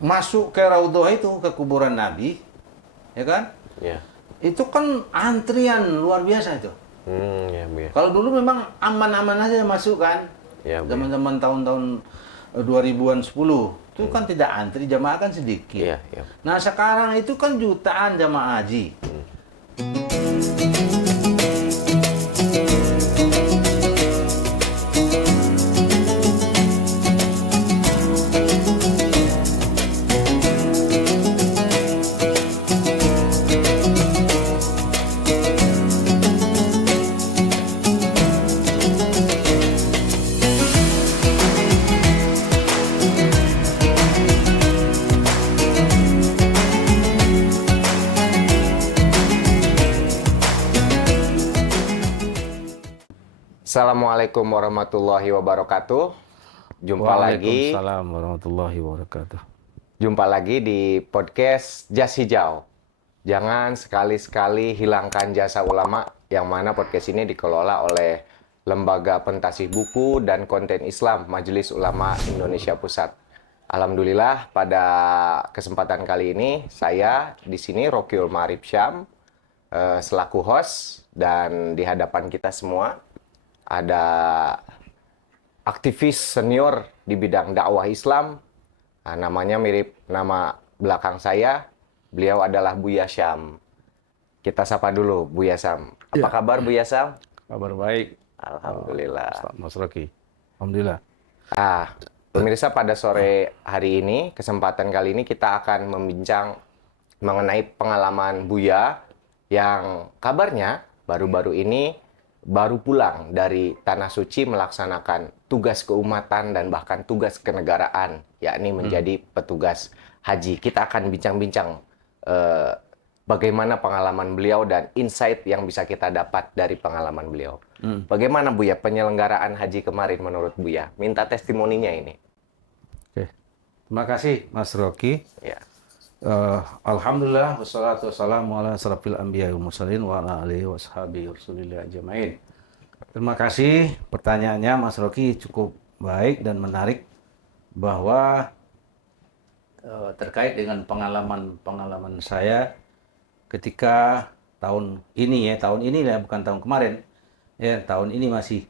masuk ke Raudhah itu, ke kuburan Nabi, ya kan? Ya. Itu kan antrian luar biasa itu. Ya, Bu ya. Kalau dulu memang aman-aman aja masuk kan. Ya, Bu ya. Zaman-zaman tahun-tahun 2000-an 10. Itu kan tidak antri, jamaah kan sedikit. Iya, iya. Nah, sekarang itu kan jutaan jamaah haji. Assalamualaikum warahmatullahi wabarakatuh. Waalaikumsalam warahmatullahi wabarakatuh. Jumpa lagi di podcast Jas Hijau. Jangan sekali-sekali hilangkan jasa ulama, yang mana podcast ini dikelola oleh Lembaga Pentasih Buku dan Konten Islam Majelis Ulama Indonesia Pusat. Alhamdulillah pada kesempatan kali ini saya di sini Rokiul Ma'arif Syam selaku host, dan di hadapan kita semua ada aktivis senior di bidang dakwah Islam. Nah, namanya mirip nama belakang saya. Beliau adalah Buya Syam. Kita sapa dulu Buya Syam. Apa kabar Buya Syam? Kabar baik. Alhamdulillah. Ustaz Mas Roki. Alhamdulillah. Pemirsa, pada sore hari ini, kesempatan kali ini kita akan membincang mengenai pengalaman Buya yang kabarnya baru-baru ini baru pulang dari Tanah Suci melaksanakan tugas keumatan dan bahkan tugas kenegaraan, yakni menjadi petugas haji. Kita akan bincang-bincang bagaimana pengalaman beliau dan insight yang bisa kita dapat dari pengalaman beliau. Bagaimana Buya penyelenggaraan haji kemarin menurut Buya? Minta testimoninya ini. Oke. Terima kasih Mas Roki. Ya. Alhamdulillah wassalatu wassalamu ala asrafil anbiya wal mursalin wa ala alihi washabihi rasulillah ajmain. Terima kasih, pertanyaannya Mas Roki cukup baik dan menarik, bahwa terkait dengan pengalaman saya ketika tahun ini ya, bukan tahun kemarin ya, tahun ini masih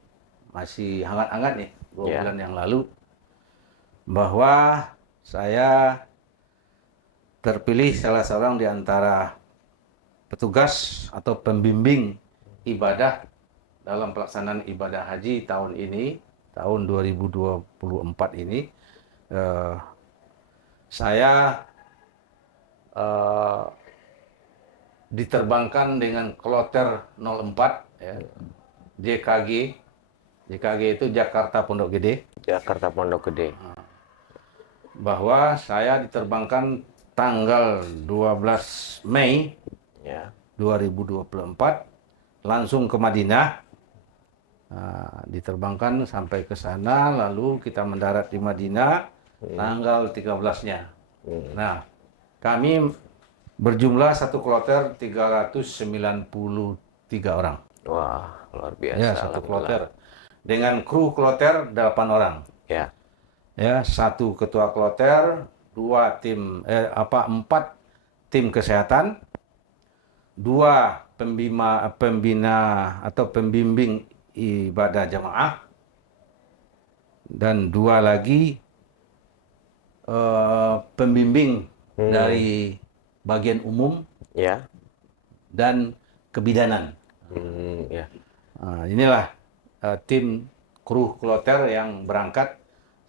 hangat-hangat nih, 2 bulan yang lalu, bahwa saya terpilih salah seorang di antara petugas atau pembimbing ibadah dalam pelaksanaan ibadah haji tahun ini, tahun 2024 ini. Saya diterbangkan dengan kloter 04 ya, JKG. JKG itu Jakarta Pondok Gede. Jakarta Pondok Gede. Bahwa saya diterbangkan tanggal 12 Mei Ya. 2024 langsung ke Madinah. Diterbangkan sampai ke sana, lalu kita mendarat di Madinah tanggal 13-nya. Nah, kami berjumlah satu kloter 393 orang. Wah, luar biasa. Ya, satu kloter. Dengan kru kloter 8 orang. Ya. Ya, satu ketua kloter, 4 tim kesehatan, 2 pembina atau pembimbing ibadah jamaah, dan 2 lagi pembimbing dari bagian umum Ya. dan kebidanan. Ya. Inilah tim kru kloter yang berangkat,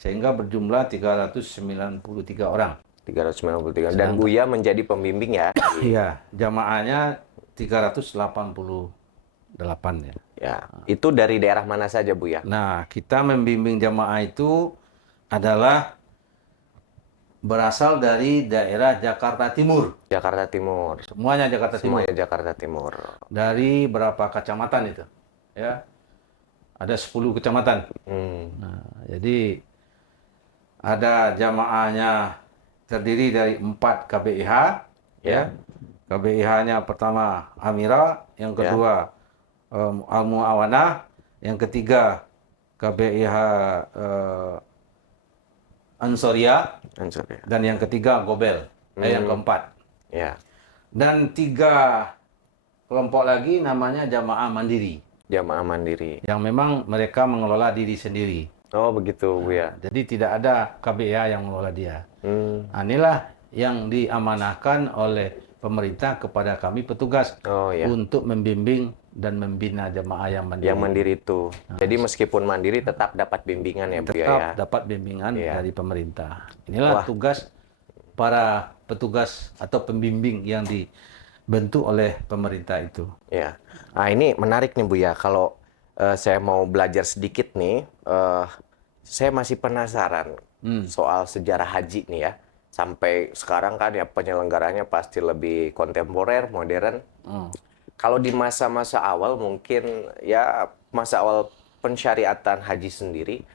sehingga berjumlah 393 orang. 393. Dan Buya menjadi pembimbing ya? Iya, jamaahnya 388 ya. Ya. Itu dari daerah mana saja Buya? Nah, kita membimbing jamaah itu adalah berasal dari daerah Jakarta Timur. Jakarta Timur. Semuanya Jakarta Timur. Semuanya Jakarta Timur. Dari berapa kecamatan itu? Ya. Ada 10 kecamatan. Nah, jadi ada jamaahnya terdiri dari 4 KBIH, ya. KBIH-nya pertama Amira, yang kedua Al-Muawanah, yang ketiga KBIH Ansoria, Ansor ya. Dan yang ketiga Gobel. Yang keempat. Ya. Dan 3 kelompok lagi namanya jamaah mandiri. Jamaah mandiri. Yang memang mereka mengelola diri sendiri. Oh, begitu, Bu ya. Jadi tidak ada KBA yang mengelola dia. Nah, inilah yang diamanahkan oleh pemerintah kepada kami petugas Oh, ya. untuk membimbing dan membina jamaah yang mandiri. Yang mandiri itu. Jadi meskipun mandiri tetap dapat bimbingan ya, Bu ya. Tetap dapat bimbingan Iya. dari pemerintah. Inilah tugas para petugas atau pembimbing yang dibentuk oleh pemerintah itu. Ya. Nah, ini menarik nih Bu ya. Kalau saya mau belajar sedikit nih, saya masih penasaran soal sejarah haji nih ya. Sampai sekarang kan ya penyelenggaranya pasti lebih kontemporer, modern. Kalau di masa-masa awal mungkin ya masa awal pensyariatan haji sendiri,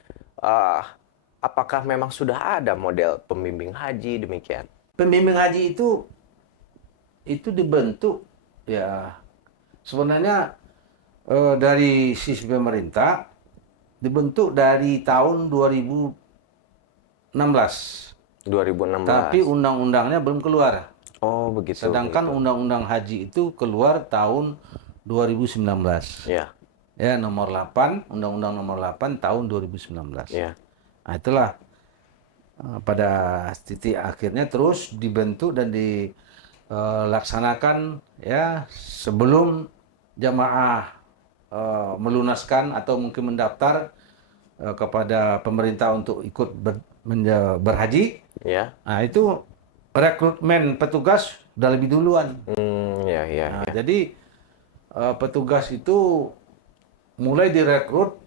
apakah memang sudah ada model pembimbing haji demikian? Pembimbing haji itu dibentuk ya sebenarnya dari sisi pemerintah dibentuk dari tahun 2016. 2016. Tapi undang-undangnya belum keluar. Oh, begitu. Sedangkan undang-undang haji itu keluar tahun 2019. Ya. Ya, nomor 8, Undang-Undang nomor 8 tahun 2019. Ya. Nah, itulah pada titik akhirnya terus dibentuk dan dilaksanakan ya sebelum jamaah melunaskan atau mungkin mendaftar kepada pemerintah untuk ikut berhaji. Ya. Nah, itu rekrutmen petugas udah lebih duluan. Ya. Jadi petugas itu mulai direkrut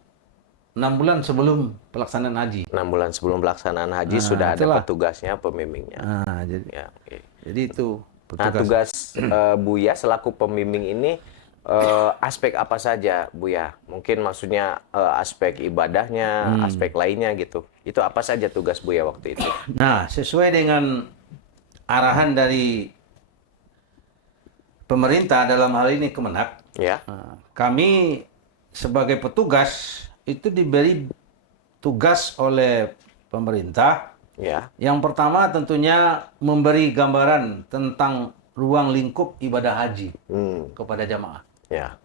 6 bulan sebelum pelaksanaan haji. 6 bulan sebelum pelaksanaan haji sudah ada petugasnya, pembimbingnya. Nah, Ya, oke. jadi itu Nah, tugas Buya selaku pembimbing ini aspek apa saja, Buya? Mungkin maksudnya aspek ibadahnya, aspek lainnya gitu. Itu apa saja tugas Buya waktu itu? Nah, sesuai dengan arahan dari pemerintah dalam hal ini Kemenak, Ya. kami sebagai petugas itu diberi tugas oleh pemerintah. Ya. Yang pertama tentunya memberi gambaran tentang ruang lingkup ibadah haji kepada jamaah. Ya.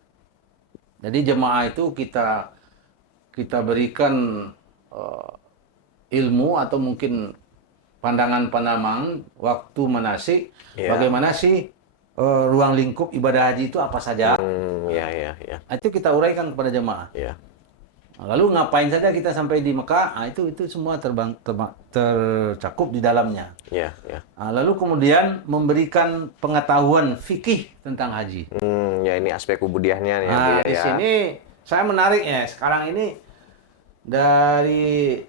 Jadi jemaah itu kita berikan ilmu atau mungkin pandangan waktu manasik, bagaimana sih ruang lingkup ibadah haji itu apa saja. Ya. Itu kita uraikan kepada jemaah. Ya. Lalu ngapain saja kita sampai di Mekah, itu semua tercakup di dalamnya. Ya. Lalu kemudian memberikan pengetahuan fikih tentang haji. Ya, ini aspek ubudiahnya ya, Bu ya. Di sini saya menarik ya, sekarang ini dari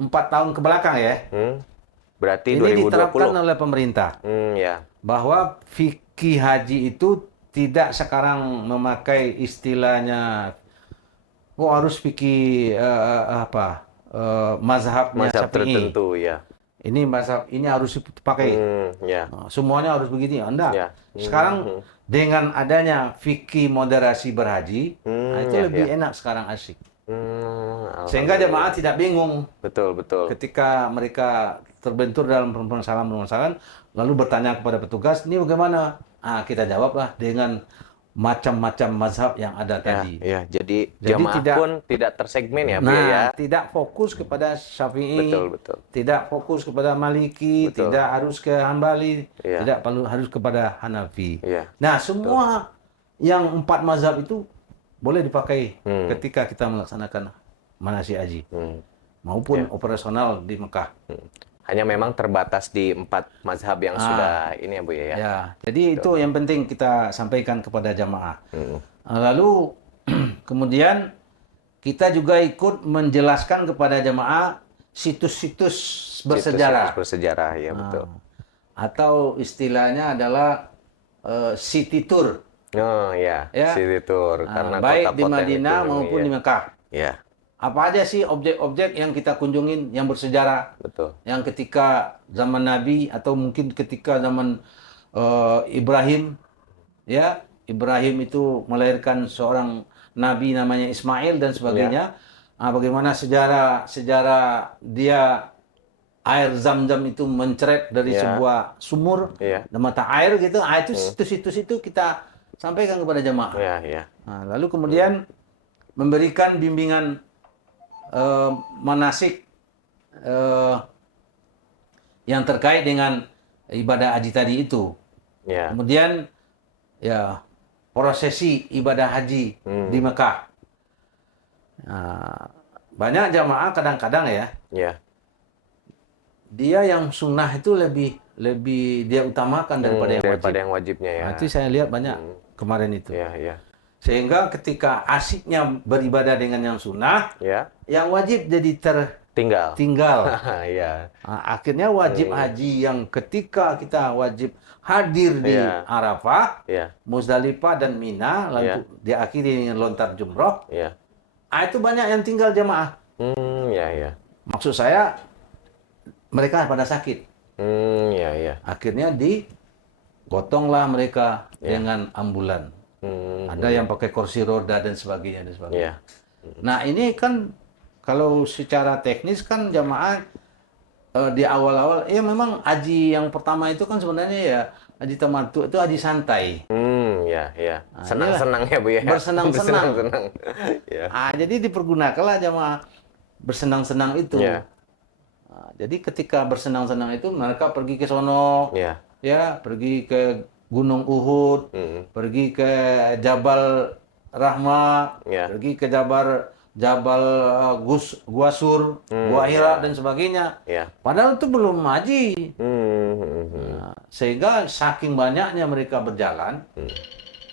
4 tahun ke belakang ya. Berarti Ini 2020. diterapkan oleh pemerintah Ya. bahwa fikih haji itu tidak sekarang memakai istilahnya harus fikih mazhabnya Mazhab Syafi'i. tertentu ya. Ini mazhab ini harus dipakai. Ya. Semuanya harus begini. Enggak. Ya. Sekarang dengan adanya fikih moderasi berhaji, itu lebih enak sekarang asik. Sehingga jemaah tidak bingung Betul. ketika mereka terbentur dalam permasalahan-permasalahan, lalu bertanya kepada petugas, ini bagaimana? Kita jawablah dengan macam-macam mazhab yang ada tadi. Ya, jadi jamaah pun tidak tersegmen ya, Bu ya. Tidak fokus kepada Syafi'i, Betul. tidak fokus kepada Maliki, tidak harus ke Hambali, tidak perlu harus kepada Hanafi. Iya. Nah, semua yang 4 mazhab itu boleh dipakai ketika kita melaksanakan manasik haji maupun operasional di Mekah. Hanya memang terbatas di 4 mazhab yang sudah ini ya, Bu ya. Ya, jadi itu yang penting kita sampaikan kepada jamaah. Lalu kemudian kita juga ikut menjelaskan kepada jamaah situs-situs bersejarah. Situs bersejarah, ya betul. Atau istilahnya adalah city tour. Oh ya, city tour. Karena Baik di kota-kota yang Madinah dikunjungi, maupun di Mekah. Ya. Apa aja sih objek-objek yang kita kunjungin yang bersejarah? Betul. Yang ketika zaman Nabi atau mungkin ketika zaman Ibrahim, ya Ibrahim itu melahirkan seorang Nabi namanya Ismail dan sebagainya. Bagaimana sejarah dia air zam-zam itu mencret dari Ya. sebuah sumur, Iya. mata air gitu, itu situs-situs itu kita sampaikan kepada jemaah. Ya, ya. Nah, lalu kemudian memberikan bimbingan manasik eh, yang terkait dengan ibadah haji tadi itu. Ya. Kemudian ya prosesi ibadah haji di Mekah. Nah, banyak jamaah kadang-kadang ya, Ya. dia yang sunnah itu lebih lebih dia utamakan daripada yang Daripada wajib. yang wajibnya ya. Nah, itu saya lihat banyak kemarin itu. Ya, ya. Sehingga ketika asiknya beribadah dengan yang sunnah, Ya. yang wajib jadi Tinggal. tertinggal. Ya. Nah, akhirnya wajib haji yang ketika kita wajib hadir di Iya. Arafah, Ya. Muzdalifah dan Mina, lalu diakhiri dengan lontar jumroh, Ya. itu banyak yang tinggal jemaah. Ya, ya. Maksud saya mereka pada sakit. Ya, ya. Akhirnya digotonglah mereka dengan ambulan. Ada yang pakai kursi roda dan sebagainya dan sebagainya. Ya. Nah, ini kan kalau secara teknis kan jamaah di awal-awal ya memang haji yang pertama itu kan sebenarnya ya haji tamattu itu haji santai. Ya, ya. Nah, Senang-senang ya, Bu ya. Bersenang-senang. Bersenang-senang. Ya. Jadi dipergunakanlah jamaah bersenang-senang itu. Ya. Jadi ketika bersenang-senang itu mereka pergi ke sono, Ya. ya pergi ke Gunung Uhud, pergi ke Jabal Rahma, Ya. pergi ke Jabal Guasur, Gua Hira dan sebagainya. Ya. Padahal itu belum haji. Hmm. Sehingga saking banyaknya mereka berjalan,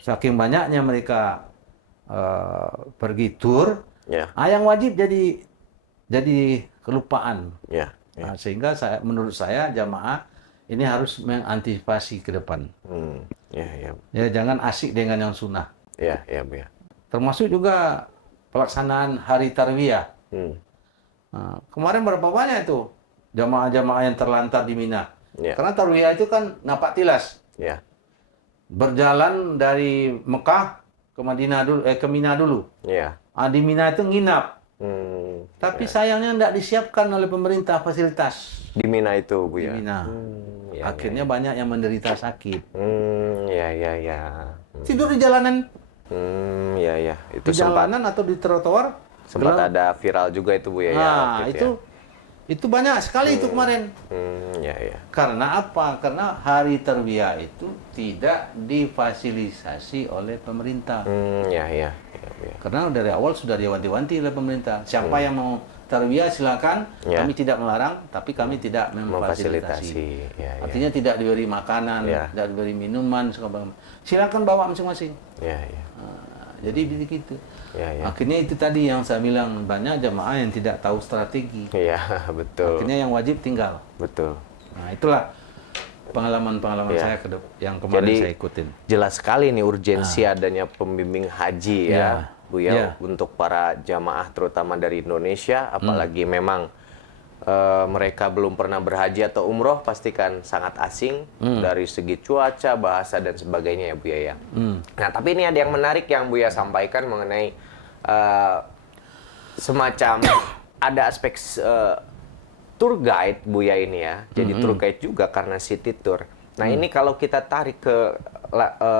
saking banyaknya mereka pergi tur, Ya. yang wajib jadi kelupaan. Ya. Nah, sehingga menurut saya jamaah ini harus mengantisipasi ke depan. Ya, ya. Ya, jangan asik dengan yang sunnah. Ya, ya, Bu ya. Termasuk juga pelaksanaan hari tarwiyah. Nah, kemarin berapa banyak itu jamaah-jamaah yang terlantar di Mina. Ya. Karena tarwiyah itu kan napak tilas. Ya. Berjalan dari Mekah ke Madinah dulu, ke Mina dulu. Ya. Di Mina itu nginap. Tapi Ya. sayangnya tidak disiapkan oleh pemerintah fasilitas Di Mina itu, Bu di ya. Mina. Ya, Akhirnya banyak yang menderita sakit. Ya, ya, ya. Tidur di jalanan, Ya, ya. Itu di jalanan atau di trotoar. sempat ada viral juga itu, Bu ya. Nah, waktu itu itu banyak sekali itu kemarin. ya. Ya, ya. Karena apa? Karena hari terbiah itu tidak difasilitasi oleh pemerintah. Ya, ya. Ya, Bu ya. Karena dari awal sudah diwanti-wanti oleh pemerintah. Siapa yang mau terbiah silakan, Ya. kami tidak melarang, tapi kami tidak memfasilitasi. Ya, ya. Artinya tidak diberi makanan, Ya. tidak diberi minuman, segala macam. Silakan bawa masing-masing. Ya, ya. Jadi begitu. Ya, ya. Akhirnya itu tadi yang saya bilang, banyak jamaah yang tidak tahu strategi. Iya, betul. Akhirnya yang wajib tinggal. Betul. Nah, itulah pengalaman-pengalaman Ya. saya yang kemarin Jadi, saya ikutin. jelas sekali nih urgensi adanya pembimbing haji ya, Ya. Bu ya, Ya. untuk para jamaah terutama dari Indonesia, apalagi memang mereka belum pernah berhaji atau umroh, pastikan sangat asing dari segi cuaca, bahasa dan sebagainya ya, Bu ya. Nah, tapi ini ada yang menarik yang Bu ya sampaikan mengenai semacam ada aspek tour guide Bu ya ini ya. Jadi tour guide juga karena city tour. Nah, ini kalau kita tarik ke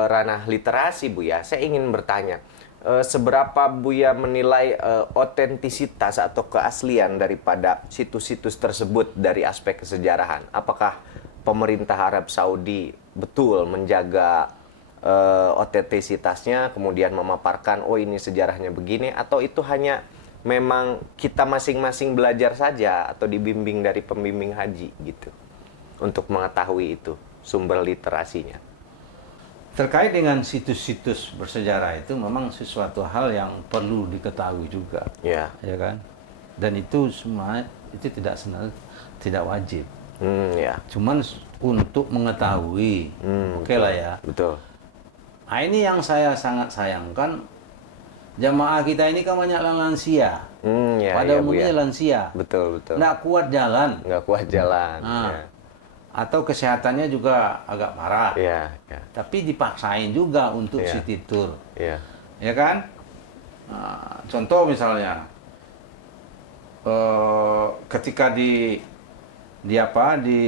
ranah literasi Bu ya, saya ingin bertanya, seberapa Buya menilai otentisitas atau keaslian daripada situs-situs tersebut dari aspek kesejarahan? Apakah pemerintah Arab Saudi betul menjaga otentisitasnya, kemudian memaparkan, oh ini sejarahnya begini, atau itu hanya memang kita masing-masing belajar saja atau dibimbing dari pembimbing haji gitu untuk mengetahui itu sumber literasinya? Terkait dengan situs-situs bersejarah itu memang sesuatu hal yang perlu diketahui juga, Ya. ya kan? Dan itu semua itu tidak wajib. Ya. Cuman untuk mengetahui, oke lah ya. Betul. Nah, ini yang saya sangat sayangkan, jamaah kita ini kan banyak lansia. Ya, Pada ya, Bu, umumnya ya. lansia, Betul, betul. nggak kuat jalan, Nggak kuat jalan. Nah. Atau kesehatannya juga agak parah. Ya, ya, Tapi dipaksain juga untuk Iya. city tour. ya, Ya kan? Nah, contoh misalnya, ketika di di apa di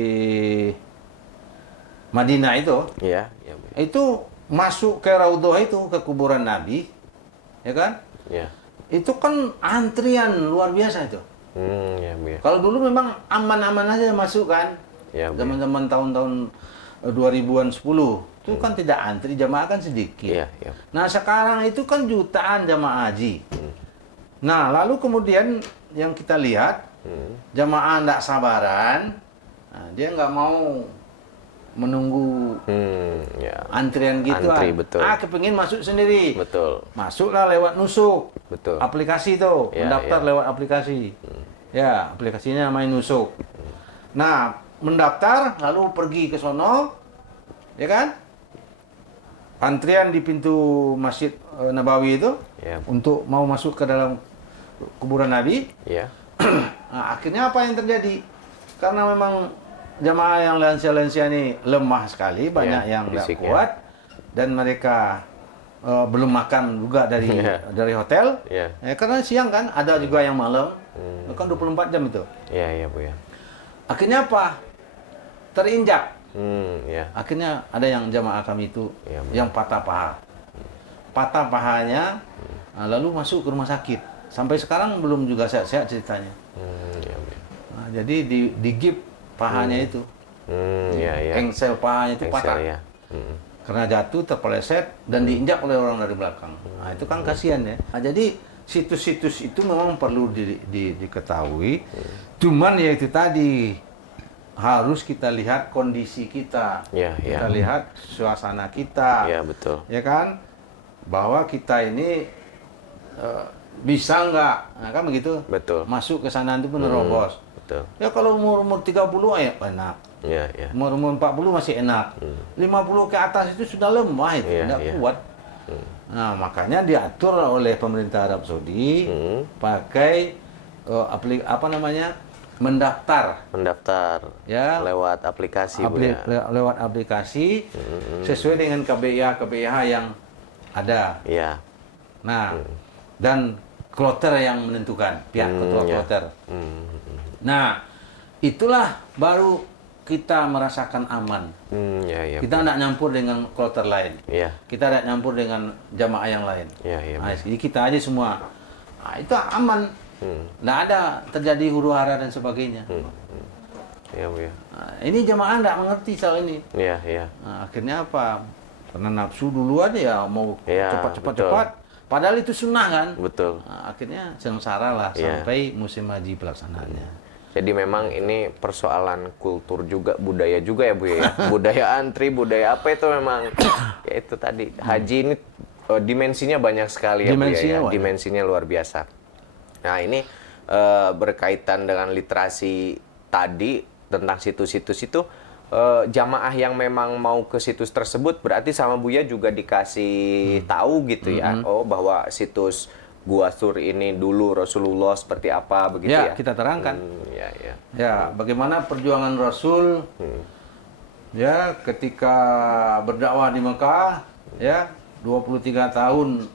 Madinah Iya, iya, Buya. itu masuk ke Raudhah itu ke kuburan Nabi, ya kan? Iya. Itu kan antrian luar biasa itu. Iya, Buya. Kalau dulu memang aman-aman aja masuk kan, Iya, Buya. zaman-zaman tahun-tahun 2000-an 10 itu kan tidak antri, jamaah kan sedikit. Iya, iya. Nah sekarang itu kan jutaan jamaah haji. Nah lalu kemudian yang kita lihat jamaah tidak sabaran, nah, dia nggak mau menunggu Ya. antrian gitu. Antri, betul. Kepengin masuk sendiri. Betul. Masuklah lewat nusuk. Betul. Aplikasi tuh, Ya, mendaftar ya. lewat aplikasi. Ya, aplikasinya namanya nusuk. Nah, mendaftar lalu pergi ke sono, ya kan? Antrian di pintu Masjid Nabawi itu Ya. untuk mau masuk ke dalam kuburan Nabi. Ya. Nah, akhirnya apa yang terjadi? Karena memang jamaah yang lansia-lansia ini lemah sekali, banyak Ya, yang tidak fisiknya. kuat, dan mereka belum makan juga dari Ya. dari hotel. Ya. Karena siang kan, ada juga yang malam, kan 24 jam itu. Iya, iya, Buya. Akhirnya apa? Terinjak. Ya. Akhirnya ada yang jamaah kami itu Ya, yang patah paha. Patah pahanya, lalu masuk ke rumah sakit. Sampai sekarang belum juga sehat-sehat ceritanya. Ya, Buya. Nah, jadi digip pahanya itu. Iya, iya. Engsel pahanya itu Engsel, patah. ya. Karena jatuh, terpeleset, dan diinjak oleh orang dari belakang. Nah, itu kan kasihan ya. Nah, jadi situs-situs itu memang perlu diketahui. Cuman ya itu tadi, harus kita lihat kondisi kita. Ya, ya. Kita lihat suasana kita. Iya, betul. Ya kan? Bahwa kita ini bisa nggak? Nah, kan begitu. Betul. Masuk ke sana itu menerobos. Betul. Ya kalau umur 30 ya enak. Iya, iya. Umur 40 masih enak. 50 ke atas itu sudah lemah itu, Iya, tidak iya. kuat. Nah, makanya diatur oleh pemerintah Arab Saudi pakai mendaftar Mendaftar ya lewat aplikasi, Buya. lewat aplikasi sesuai dengan KBIH yang ada. Iya. Nah, dan kloter yang menentukan, pihak ketua Ya. kloter. Nah, itulah baru kita merasakan aman. Iya, iya. Kita tidak nyampur dengan kloter lain. Iya. Kita tidak nyampur dengan jamaah yang lain. Iya, iya. Nah, jadi kita aja semua. Nah, itu aman. Tidak ada terjadi huru hara dan sebagainya. Iya, Buya. Nah, ini jamaah tidak mengerti soal ini. Iya, iya. Nah, akhirnya apa? Karena nafsu dulu aja ya mau Iya, cepat-cepat. Padahal itu sunnah kan. Betul. Nah, akhirnya sengsara lah Iya. sampai musim haji pelaksanaannya. Jadi memang ini persoalan kultur juga, budaya juga ya, Bu ya. Budaya antri, budaya apa itu memang ya itu tadi. Haji ini dimensinya banyak sekali ya, Bu ya. Banyak. Dimensinya luar biasa. Nah, ini berkaitan dengan literasi tadi tentang situs-situs itu, jamaah yang memang mau ke situs tersebut berarti sama Buya juga dikasih tahu gitu ya. Oh, bahwa situs Gua Sur ini dulu Rasulullah seperti apa begitu ya. Ya, kita terangkan. Ya, ya. Ya, bagaimana perjuangan Rasul ya ketika berdakwah di Mekah ya 23 tahun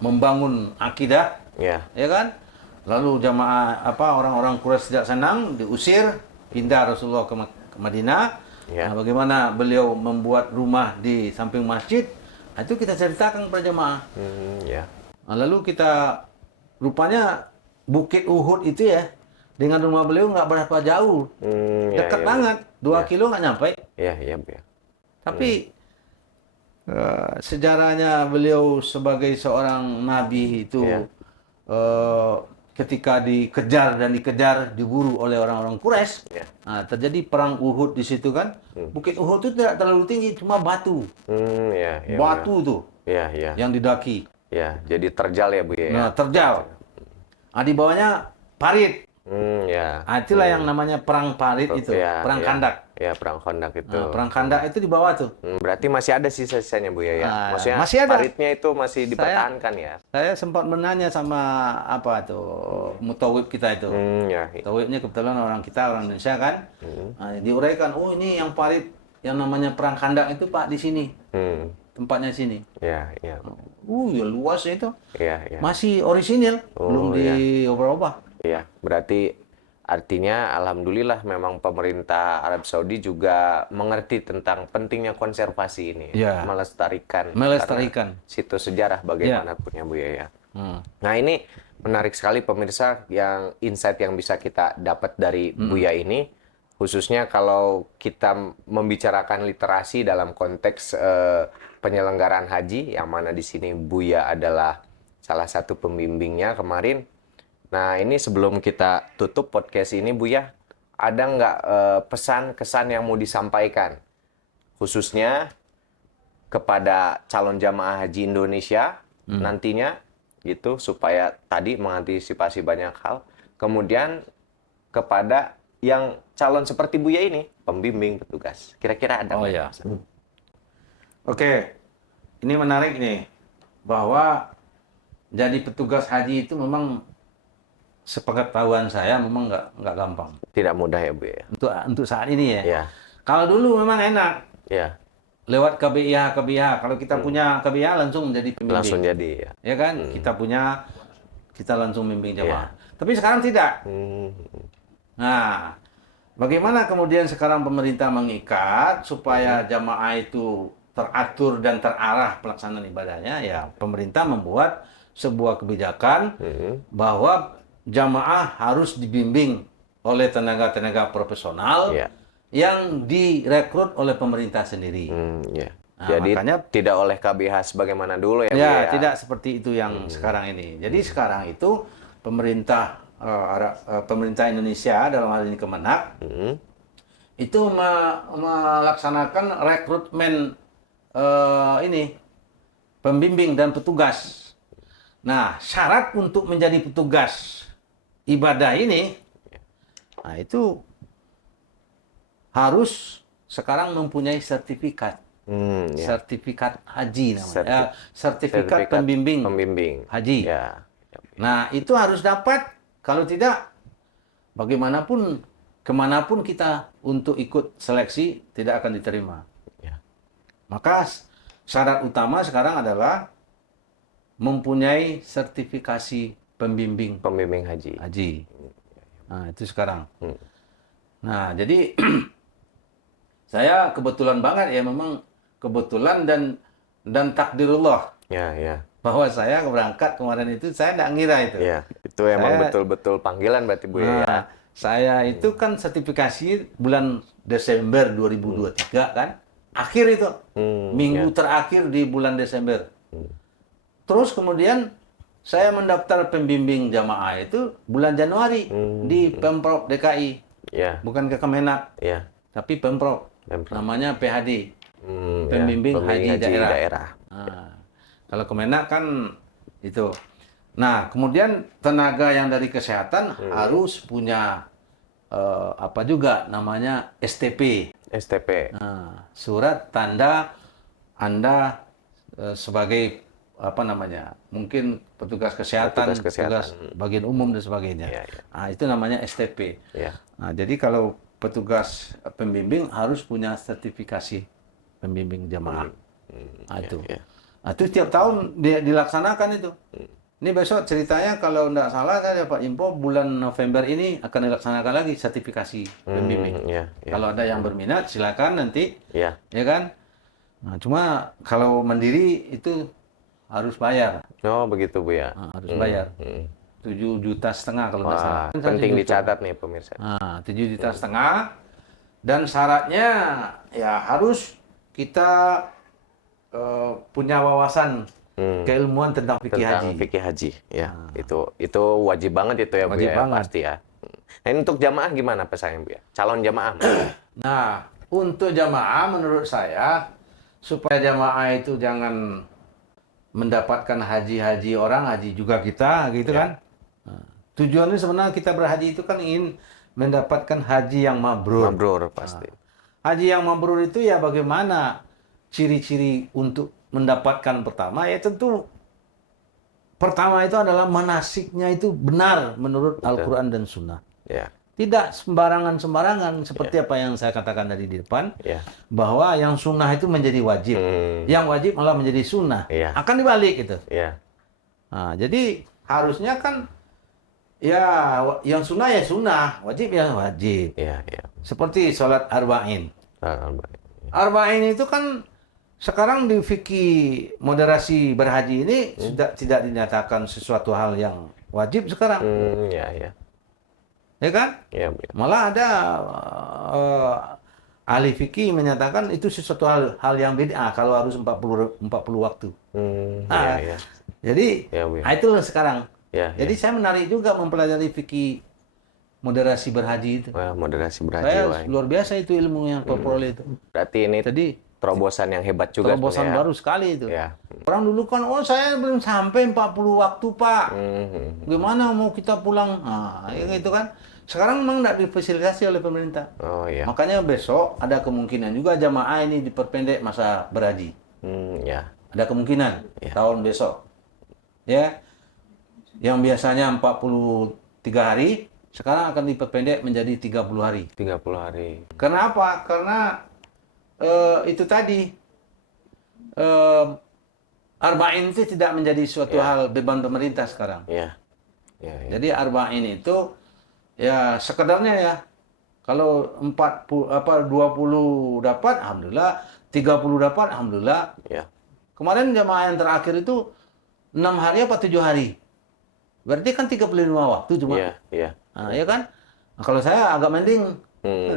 membangun akidah Ya. ya kan? Lalu jamaah orang-orang Quraisy tidak senang, diusir, pindah Rasulullah ke Madinah. Ya. Nah, bagaimana beliau membuat rumah di samping masjid, nah, itu kita ceritakan kepada jamaah. Ya. Nah, lalu kita rupanya Bukit Uhud itu ya dengan rumah beliau nggak berapa jauh, Ya, dekat ya, banget, 2 kilo nggak nyampe. Ya, ya, Bu ya. Tapi sejarahnya beliau sebagai seorang nabi itu Ya. ketika dikejar dan dikejar, diburu oleh orang-orang Quraisy, Ya. nah, terjadi perang Uhud di situ kan. Bukit Uhud itu tidak terlalu tinggi, cuma batu, Ya, ya. batu tuh Ya, ya. yang didaki. Ya, jadi terjal ya, Bu ya. Nah, terjal. Nah, di bawahnya parit. Ya. Nah, itulah yang namanya perang parit itu, Ya, perang ya. kandak. Ya, perang kandak itu. Nah, perang kandak itu di bawah tuh. Berarti masih ada sisa-sisanya, Bu ya. Ah, Maksudnya masih ada. paritnya itu masih dipertahankan ya. Saya sempat menanya sama apa tuh mutawib kita itu. Ya. Mutawibnya kebetulan orang kita, orang Indonesia kan. Nah, diuraikan, oh ini yang parit yang namanya perang kandak itu Pak di sini. Tempatnya sini. Ya, ya. Ya luas itu. Ya, ya. Masih orisinil, Oh, belum diubah-ubah. Iya, berarti Artinya alhamdulillah memang pemerintah Arab Saudi juga mengerti tentang pentingnya konservasi ini, Ya. melestarikan Melestarikan. karena situs sejarah bagaimanapun ya Bu ya. Nah, ini menarik sekali pemirsa yang insight yang bisa kita dapat dari Buya ini, khususnya kalau kita membicarakan literasi dalam konteks penyelenggaraan haji, yang mana di sini Buya adalah salah satu pembimbingnya kemarin. Nah, ini sebelum kita tutup podcast ini, Buya, ada nggak pesan kesan yang mau disampaikan, khususnya kepada calon jamaah haji Indonesia nantinya, gitu, supaya tadi mengantisipasi banyak hal. Kemudian kepada yang calon seperti Buya ini, pembimbing, petugas. Kira-kira ada Oh nggak? ya. Oke, ini menarik nih, bahwa jadi petugas haji itu memang sepengetahuan saya memang nggak gampang Tidak mudah ya, Bu ya? untuk saat ini ya. Ya, Kalau dulu memang enak ya. lewat KBIH. Kalau kita punya KBIH langsung menjadi pembimbing. Langsung jadi ya. Ya kan? Kita langsung membimbing jamaah. Iya. Tapi sekarang tidak. Nah, bagaimana kemudian sekarang pemerintah mengikat supaya jamaah itu teratur dan terarah pelaksanaan ibadahnya? Ya, pemerintah membuat sebuah kebijakan bahwa jamaah harus dibimbing oleh tenaga-tenaga profesional Iya. yang direkrut oleh pemerintah sendiri. Ya. Nah, Jadi makanya tidak oleh KBH sebagaimana dulu ya, Bu ya, ya? tidak seperti itu yang sekarang ini. Jadi sekarang itu pemerintah pemerintah Indonesia dalam hal ini Kemenak itu melaksanakan rekrutmen pembimbing dan petugas. Nah, syarat untuk menjadi petugas ibadah ini, nah itu harus sekarang mempunyai sertifikat. Ya. Sertifikat haji namanya. Sertifikat pembimbing haji. Ya. Nah, itu harus dapat. Kalau tidak, bagaimanapun, kemanapun kita untuk ikut seleksi, tidak akan diterima. Ya. Maka syarat utama sekarang adalah mempunyai sertifikasi pembimbing Pembimbing haji. Nah, itu sekarang. Nah, jadi saya kebetulan banget ya, memang kebetulan dan takdirullah. Ya. Bahwa saya berangkat kemarin itu, saya tidak ngira itu. Ya. Itu emang betul-betul panggilan berarti, Bu ya? Nah, saya itu kan sertifikasi bulan Desember 2023 kan, akhir itu, minggu terakhir di bulan Desember. Terus kemudian saya mendaftar pembimbing jamaah itu bulan Januari di Pemprov DKI, bukan ke Kemenak, tapi Pemprov, namanya PHD, pembimbing haji daerah. Nah, kalau Kemenak kan itu. Nah, kemudian tenaga yang dari kesehatan harus punya apa juga namanya STP. Nah, surat tanda Anda sebagai apa namanya? Mungkin petugas kesehatan, petugas bagian umum dan sebagainya. Nah, itu namanya STP. Nah, jadi kalau petugas pembimbing harus punya sertifikasi pembimbing jamaah. Nah, itu. Nah, itu tiap tahun dilaksanakan itu. Ini besok ceritanya kalau tidak salah saya dapat info bulan November ini akan dilaksanakan lagi sertifikasi pembimbing. Kalau ada yang berminat silakan nanti, ya kan. Nah, cuma kalau mandiri itu harus bayar. Oh begitu, Bu ya. Nah, harus bayar. 7,5 juta kalau nggak salah. Penting dicatat nih pemirsa. Nah, 7,5 juta dan syaratnya ya harus kita punya wawasan keilmuan tentang fikih haji. Ya, itu wajib banget itu ya, Bu ya, pasti ya. Nah, ini untuk jamaah gimana pesannya, Bu ya? Calon jamaah. Nah, untuk jamaah menurut saya supaya jamaah itu jangan mendapatkan haji orang, haji juga kita, gitu kan. Nah, tujuannya sebenarnya kita berhaji itu kan ingin mendapatkan haji yang mabrur. Mabrur pasti. Haji yang mabrur itu ya bagaimana ciri-ciri untuk mendapatkan pertama, ya tentu pertama itu adalah manasiknya itu benar menurut Al-Quran dan Sunnah. Tidak sembarangan seperti apa yang saya katakan tadi di depan, bahwa yang sunnah itu menjadi wajib, yang wajib malah menjadi sunnah, akan dibalik gitu. Nah, jadi harusnya kan yang sunnah ya sunnah, wajib ya wajib. Iya, iya. Seperti sholat arba'in. Ah, baik. Arba'in itu kan sekarang di fikih moderasi berhaji ini sudah tidak dinyatakan sesuatu hal yang wajib sekarang, Iya, iya. ya kan? Iya, iya. Malah ada ahli fikih menyatakan itu sesuatu hal yang bid'ah kalau harus 40 waktu. Iya, Ah, iya. jadi Iya, Bu, ya. itu loh sekarang. Iya, Jadi iya. saya menarik juga mempelajari fikih moderasi berhaji itu. Wah, moderasi berhaji, Saya wah. luar biasa itu ilmu yang peroleh itu. Berarti ini Jadi terobosan yang hebat juga terobosan sebenarnya, baru sekali itu. ya. Orang dulu kan, oh saya belum sampai 40 waktu Pak. Mhm. Gimana mau kita pulang? Nah, ya gitu kan. Sekarang memang tidak difasilitasi oleh pemerintah. Oh iya. Makanya besok ada kemungkinan juga jamaah ini diperpendek masa berhaji. Ya. Ada kemungkinan Ya. tahun besok. Ya. Yang biasanya 43 hari, sekarang akan diperpendek menjadi 30 hari. 30 hari. Kenapa? Karena itu tadi arba'in itu tidak menjadi suatu Ya. hal beban pemerintah sekarang. Ya. Ya, ya. Jadi arba'in itu ya sekedarnya ya. Kalau 20 dapat alhamdulillah, 30 dapat alhamdulillah. Ya. Kemarin jamaah yang terakhir itu 6 hari apa 7 hari. Berarti kan 35 waktu cuma. Iya, iya. Nah, ya kan? Nah, kalau saya agak mending.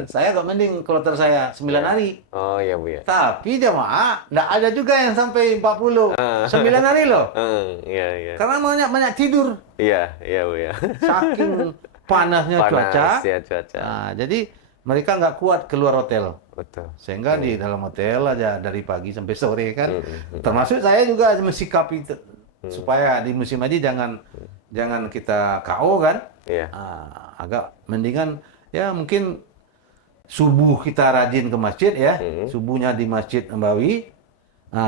Saya agak mending kloter saya 9 hari. Oh iya, Bu ya. Tapi jamaah enggak ada juga yang sampai 40. 9 hari loh. Iya, iya. Karena banyak tidur. Iya, iya, Bu ya. Saking panasnya cuaca. Panas ya cuaca. Nah, jadi mereka nggak kuat keluar hotel. Betul. Sehingga di dalam hotel aja dari pagi sampai sore kan. Termasuk saya juga mensikapi supaya di musim haji jangan kita KO kan. Iya. Agak mendingan ya mungkin subuh kita rajin ke masjid ya. Subuhnya di Masjid Nabawi.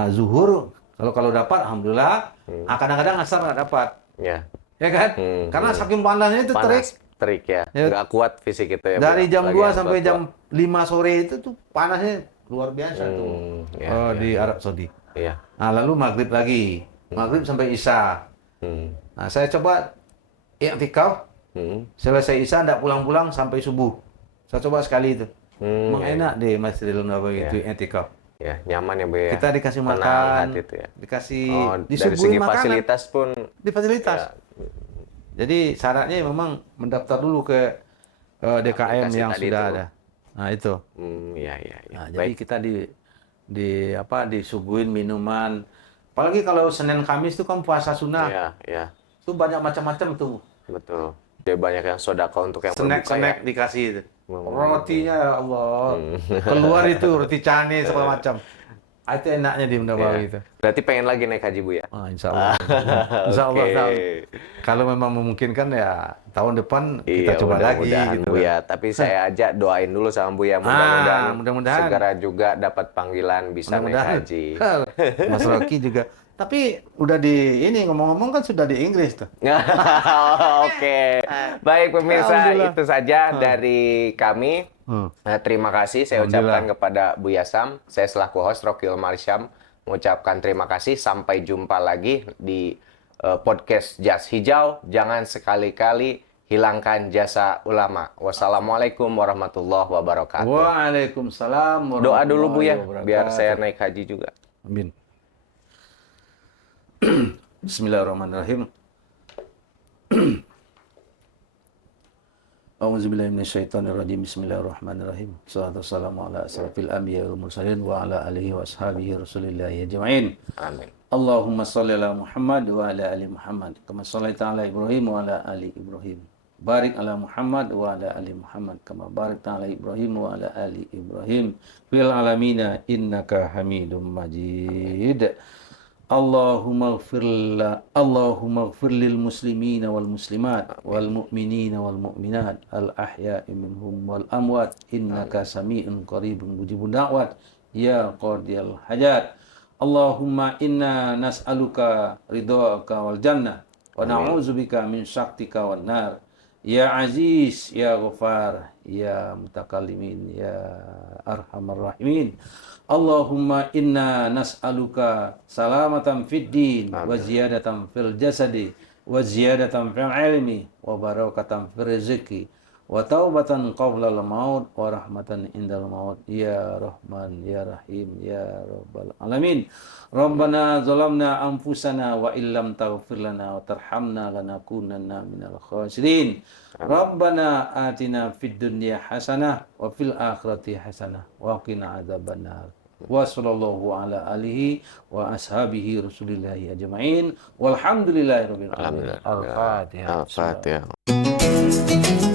Zuhur kalau dapat alhamdulillah. Kadang-kadang asar nggak dapat. Ya. Ya kan? Karena saking panasnya itu terik. Panas, terik ya. Ya. Nggak kuat fisik itu ya. Bu, Dari ya? jam Apalagi 2 yang sampai tua-tua. jam 5 sore itu tuh panasnya luar biasa tuh. Ya, Di Arab Saudi. Iya. Nah, lalu maghrib lagi. Maghrib sampai Isya. Nah, saya coba i'tikaf. Selesai Isya enggak pulang-pulang sampai subuh. Saya coba sekali itu. Emang enak di Masjidil Nabawi itu i'tikaf. Ya, nyaman ya, Bu ya. Kita dikasih Tenang makan, hati itu ya. dikasih Dari disuguhin segi makanan, fasilitas pun di fasilitas. ya, Jadi syaratnya memang mendaftar dulu ke DKM aplikasi yang tadi sudah itu. ada. Nah, itu. iya, iya, iya. Nah, Baik. jadi kita disuguhin minuman. Apalagi kalau Senin Kamis itu kan puasa sunnah. Iya, iya. Itu banyak macam-macam tuh. Betul. Dia banyak yang sodako untuk yang berbuka ya. Snack dikasih itu. Rotinya ya Allah. Keluar itu roti cane segala macam. Itu enaknya di Nabawi itu. Berarti pengen lagi naik haji, Bu ya? Insya Allah. Insya Allah. Oke. Kalau memang memungkinkan ya tahun depan kita Iya, coba lagi mudah-mudahan, gitu. Bu ya. Tapi saya ajak doain dulu sama Bu ya. Mudah-mudahan mudah-mudahan. segera juga dapat panggilan bisa naik Mudah-mudahan. haji. Mas Rocky juga. Tapi udah ini ngomong-ngomong kan sudah di Inggris tuh. Oke. Baik pemirsa, Alhamdulillah. itu saja dari kami. Terima kasih saya ucapkan kepada Bu Yasam. Saya selaku host Rocky Omar Syam mengucapkan terima kasih. Sampai jumpa lagi di podcast Jas Hijau. Jangan sekali-kali hilangkan jasa ulama. Wassalamualaikum warahmatullahi wabarakatuh. Waalaikumsalam warahmatullahi Doa dulu Bu ya, wabarakatuh. biar saya naik haji juga. Amin. Bismillahirrahmanirrahim. A'udzubillahi minasyaitonirrajim. Bismillahirrahmanirrahim. Wassalatu wassalamu ala asrofil anbiya'i wal mursalin wa ala alihi wa ashabihi rasulillahi ajma'in. Amin. Allahumma shalli ala Muhammad wa ala ali Muhammad kama shallaita ala Ibrahim wa ala ali Ibrahim. Barik ala Muhammad wa ala ali Muhammad kama barakta ala Ibrahim wa ala ali Ibrahim fil alamina innaka Hamidum Majid. Allahumma ighfir lil muslimina wal muslimat wal mu'minina wal mu'minat al ahya'i minhum wal amwat innaka sami'un qaribun mujibud da'wat ya qadiyal hajat. Allahumma inna nas'aluka ridhaka wal jannah wa na'udzubika min syaktika wan nar. Ya Aziz, Ya Ghafar, Ya Mutakallimin, Ya Arhamar Rahimin. Allahumma inna nas'aluka salamatan fid din wa ziyadatan fil jasadi wa ziyadatan fil ilmi wa barakatan fil rizqi wa taubatan qabla al-maut wa rahmatan indal maut ya Rahman ya Rahim ya Rabbal alamin. Rabbana zalamna anfusana wa illam taghfir lana wa tarhamna lanakunanna minal khasirin. Rabbana atina fid dunya hasanah wa fil akhirati hasanah wa qina adzabannar. Wa sallallahu ala alihi wa ashabihi rasulillahi ajma'in walhamdulillahi rabbil alamin. Alhamdulillah. Al-Fatihah. Al-Fatihah.